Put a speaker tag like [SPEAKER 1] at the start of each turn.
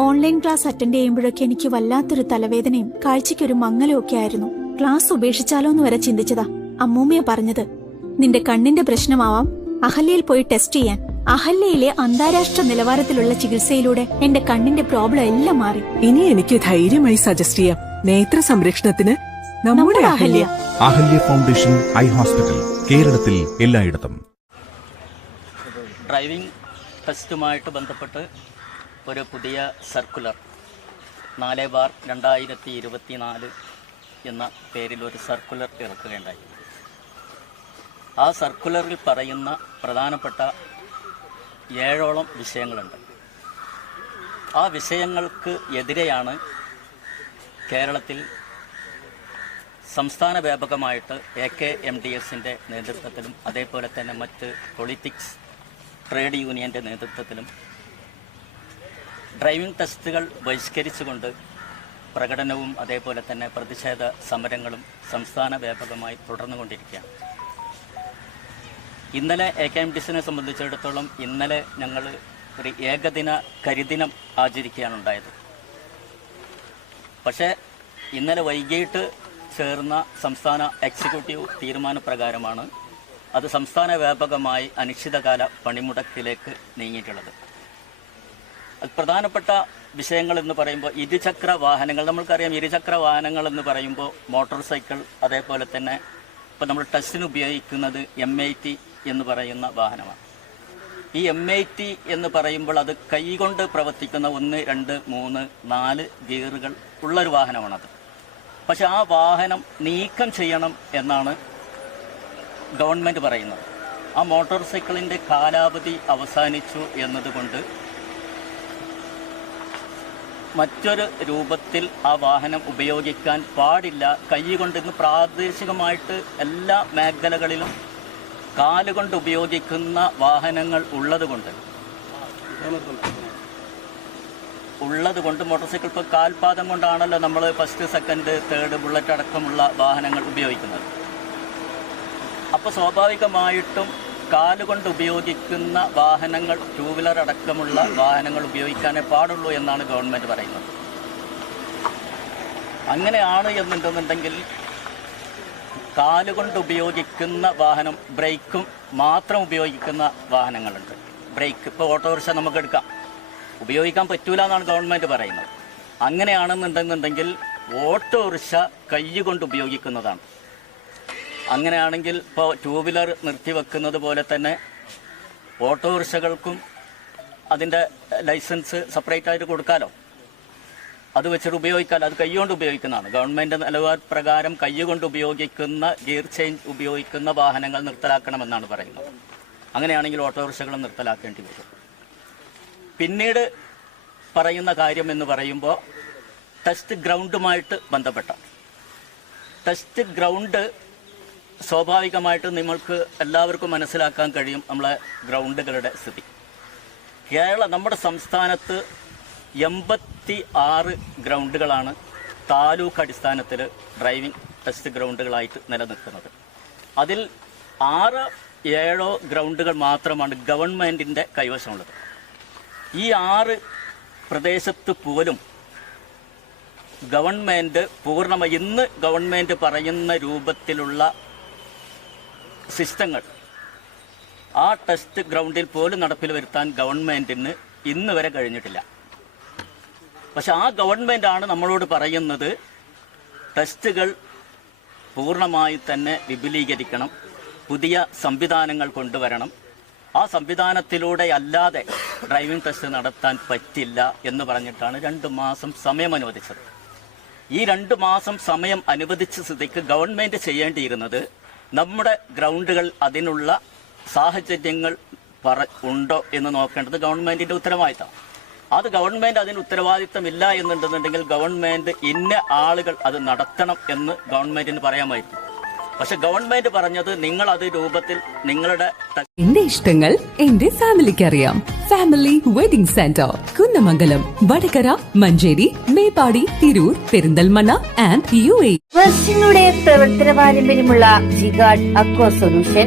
[SPEAKER 1] Online class attend ചെയ്യുമ്പോഴൊക്കെ എനിക്ക് വല്ലാത്തൊരു തലവേദനയും കാഴ്ചയ്ക്കൊരു മങ്ങലും ഒക്കെ ആയിരുന്നു. ക്ലാസ് ഉപേക്ഷിച്ചാലോ എന്ന് വരെ ചിന്തിച്ചതാ. അമ്മൂമ്മയെ പറഞ്ഞത് നിന്റെ കണ്ണിന്റെ പ്രശ്നമാവാം. അഹല്യയിൽ പോയി ടെസ്റ്റ് ചെയ്യാൻ. അഹല്യയിലെ അന്താരാഷ്ട്ര നിലവാരത്തിലുള്ള ചികിത്സയിലൂടെ എന്റെ കണ്ണിന്റെ പ്രോബ്ലം എല്ലാം മാറി.
[SPEAKER 2] ഇനി എനിക്ക് ധൈര്യമായി സജസ്റ്റ് ചെയ്യാം. നേത്ര സംരക്ഷണത്തിന് നമ്മുടെ Ahalya.
[SPEAKER 3] Ahalya foundation eye hospital കേരളത്തിൽ എല്ലായിടത്തും.
[SPEAKER 4] ഡ്രൈവിംഗ് ടെസ്റ്റുമായിട്ട് ബന്ധപ്പെട്ട് ഒരു പുതിയ സർക്കുലർ നാല് ബാർ രണ്ടായിരത്തി ഇരുപത്തി നാല് എന്ന പേരിൽ ഒരു സർക്കുലർ ഇറക്കുകയുണ്ടായി. ആ സർക്കുലറിൽ പറയുന്ന പ്രധാനപ്പെട്ട ഏഴോളം വിഷയങ്ങളുണ്ട്. ആ വിഷയങ്ങൾക്ക് എതിരെയാണ് കേരളത്തിൽ സംസ്ഥാന വ്യാപകമായിട്ട് എ കെ എം ഡി എസിന്റെ നേതൃത്വത്തിലും അതേപോലെ തന്നെ മറ്റ് പൊളിറ്റിക്സ് ട്രേഡ് യൂണിയന്റെ നേതൃത്വത്തിലും ഡ്രൈവിംഗ് ടെസ്റ്റുകൾ ബഹിഷ്കരിച്ചുകൊണ്ട് പ്രകടനവും അതേപോലെ തന്നെ പ്രതിഷേധ സമരങ്ങളും സംസ്ഥാന വ്യാപകമായി തുടർന്നുകൊണ്ടിരിക്കുകയാണ്. ഇന്നലെ എ കെ എം ടി സിനെ സംബന്ധിച്ചിടത്തോളം ഇന്നലെ ഞങ്ങൾ ഒരു ഏകദിന കരിദിനം ആചരിക്കുകയാണ് ഉണ്ടായത് പക്ഷേ ഇന്നലെ വൈകിട്ട് ചേർന്ന സംസ്ഥാന എക്സിക്യൂട്ടീവ് തീരുമാനപ്രകാരമാണ് അത് സംസ്ഥാന വ്യാപകമായി അനിശ്ചിതകാല പണിമുടക്കിലേക്ക് നീങ്ങിയിട്ടുള്ളത്. പ്രധാനപ്പെട്ട വിഷയങ്ങൾ എന്ന് പറയുമ്പോൾ ഇരുചക്ര വാഹനങ്ങൾ. നമ്മൾക്കറിയാം ഇരുചക്ര വാഹനങ്ങൾ എന്ന് പറയുമ്പോൾ മോട്ടോർ സൈക്കിൾ അതേപോലെ തന്നെ ഇപ്പോൾ നമ്മൾ ടെസ്റ്റിന് ഉപയോഗിക്കുന്നത് എം ഐ ടി എന്ന് പറയുന്ന വാഹനമാണ്. ഈ എം ഐ ടി എന്ന് പറയുമ്പോൾ അത് കൈകൊണ്ട് പ്രവർത്തിക്കുന്ന ഒന്ന് രണ്ട് മൂന്ന് നാല് ഗിയറുകൾ ഉള്ളൊരു വാഹനമാണത്. പക്ഷെ ആ വാഹനം നീക്കം ചെയ്യണം എന്നാണ് ഗവൺമെന്റ് പറയുന്നത്. ആ മോട്ടോർ സൈക്കിളിന്റെ കാലാവധി അവസാനിച്ചു എന്നതുകൊണ്ട് മറ്റൊരു രൂപത്തിൽ ആ വാഹനം ഉപയോഗിക്കാൻ പാടില്ല. കൈകൊണ്ട് ഇന്ന് പ്രാദേശികമായിട്ട് എല്ലാ മേഖലകളിലും കാലുകൊണ്ട് ഉപയോഗിക്കുന്ന വാഹനങ്ങൾ ഉള്ളതുകൊണ്ട്. ഉള്ളതുകൊണ്ട് മോട്ടോർ സൈക്കിൾ ഇപ്പോൾ കാൽപാദം കൊണ്ടാണല്ലോ നമ്മൾ ഫസ്റ്റ് സെക്കൻഡ് തേർഡ് ബുള്ളറ്റ് അടക്കമുള്ള വാഹനങ്ങൾ ഉപയോഗിക്കുന്നത്. അപ്പോൾ സ്വാഭാവികമായിട്ടും കാലുകൊണ്ട് ഉപയോഗിക്കുന്ന വാഹനങ്ങൾ ടൂ വീലർ അടക്കമുള്ള വാഹനങ്ങൾ ഉപയോഗിക്കാനേ പാടുള്ളൂ എന്നാണ് ഗവൺമെന്റ് പറയുന്നത്. അങ്ങനെയാണ് എന്നുണ്ടെന്നുണ്ടെങ്കിൽ കാലുകൊണ്ട് ഉപയോഗിക്കുന്ന വാഹനം ബ്രേക്കും മാത്രം ഉപയോഗിക്കുന്ന വാഹനങ്ങളുണ്ട്. ബ്രേക്ക് ഇപ്പോൾ ഓട്ടോറിക്ഷ നമുക്ക് എടുക്കാം. ഉപയോഗിക്കാൻ പറ്റൂല എന്നാണ് ഗവൺമെന്റ് പറയുന്നത്. അങ്ങനെയാണെന്നുണ്ടെന്നുണ്ടെങ്കിൽ ഓട്ടോറിക്ഷ കൈ കൊണ്ട് ഉപയോഗിക്കുന്നതാണ്. അങ്ങനെയാണെങ്കിൽ ഇപ്പോൾ ടൂ വീലർ നിർത്തിവെക്കുന്നത് പോലെ തന്നെ ഓട്ടോറിക്ഷകൾക്കും അതിന്റെ ലൈസൻസ് സെപ്പറേറ്റ് ആയിട്ട് കൊടുക്കാമല്ലോ അത് വെച്ചിട്ട് ഉപയോഗിക്കാൻ അത് കൈകൊണ്ട് ഉപയോഗിക്കുന്നതാണ്. ഗവൺമെന്റ് നിലവാര പ്രകാരം കൈകൊണ്ട് ഉപയോഗിക്കുന്ന ഗിയർ ചേഞ്ച് ഉപയോഗിക്കുന്ന വാഹനങ്ങൾ നിർത്തലാക്കണമെന്നാണ് പറയുന്നത്. അങ്ങനെയാണെങ്കിൽ ഓട്ടോറിക്ഷകളും നിർത്തലാക്കേണ്ടി വരും. പിന്നീട് പറയുന്ന കാര്യം എന്ന് പറയുമ്പോൾ ടെസ്റ്റ് ഗ്രൗണ്ടുമായിട്ട് ബന്ധപ്പെട്ട. ടെസ്റ്റ് ഗ്രൗണ്ട് സ്വാഭാവികമായിട്ട് നിങ്ങൾക്ക് എല്ലാവർക്കും മനസ്സിലാക്കാൻ കഴിയും നമ്മളെ ഗ്രൗണ്ടുകളുടെ സ്ഥിതി. കേരള നമ്മുടെ സംസ്ഥാനത്ത് എൺപത്തി ആറ് ഗ്രൗണ്ടുകളാണ് താലൂക്ക് അടിസ്ഥാനത്തിൽ ഡ്രൈവിംഗ് ടെസ്റ്റ് ഗ്രൗണ്ടുകളായിട്ട് നിലനിൽക്കുന്നത്. അതിൽ ആറ് ഏഴോ ഗ്രൗണ്ടുകൾ മാത്രമാണ് ഗവൺമെന്റിന്റെ കൈവശമുള്ളത്. ഈ ആറ് പ്രദേശത്ത് പോലും ഗവൺമെന്റ് പൂർണമായി ഇന്ന് ഗവൺമെന്റ് പറയുന്ന രൂപത്തിലുള്ള സിസ്റ്റങ്ങൾ. ആ ടെസ്റ്റ് ഗ്രൗണ്ടിൽ പോലും നടപ്പിൽ വരുത്താൻ ഗവൺമെന്റിന് ഇന്ന് വരെ കഴിഞ്ഞിട്ടില്ല. പക്ഷെ ആ ഗവൺമെന്റ് ആണ് നമ്മളോട് പറയുന്നത് ടെസ്റ്റുകൾ പൂർണമായി തന്നെ വിപുലീകരിക്കണം പുതിയ സംവിധാനങ്ങൾ കൊണ്ടുവരണം. ആ സംവിധാനത്തിലൂടെ അല്ലാതെ ഡ്രൈവിംഗ് ടെസ്റ്റ് നടത്താൻ പറ്റില്ല എന്ന് പറഞ്ഞിട്ടാണ് രണ്ട് മാസം സമയം അനുവദിച്ചത്. ഈ രണ്ട് മാസം സമയം അനുവദിച്ച സ്ഥിതിക്ക് ഗവൺമെന്റ് ചെയ്യേണ്ടിയിരുന്നത് നമ്മുടെ ഗ്രൗണ്ടുകൾ അതിനുള്ള സാഹചര്യങ്ങൾ പറ ഉണ്ടോ എന്ന് നോക്കേണ്ടത് ഗവൺമെന്റിന്റെ ഉത്തരവാദിത്തമാണ് അത് ഗവൺമെന്റ് അതിന് ഉത്തരവാദിത്തമില്ല എന്നുണ്ടെന്നുണ്ടെങ്കിൽ ഗവൺമെന്റ് ഇന്ന ആളുകൾ അത് നടത്തണം എന്ന് ഗവൺമെന്റിന് പറയാമായിരുന്നു. പക്ഷെ ഗവൺമെന്റ് പറഞ്ഞത് നിങ്ങൾ അത് രൂപത്തിൽ നിങ്ങളുടെ
[SPEAKER 5] എന്റെ ഇഷ്ടങ്ങൾ എന്റെ ഫാമിലിക്ക് അറിയാം family wedding centre. Kunnamangalam Vadakara Manjeri Meppadi Tirur Perinthalmanna and U A
[SPEAKER 6] വർഷങ്ങളുടെ പ്രവർത്തന പാരമ്പര്യമുള്ള ജിഗാഡ് അക്വ സൊല്യൂഷൻ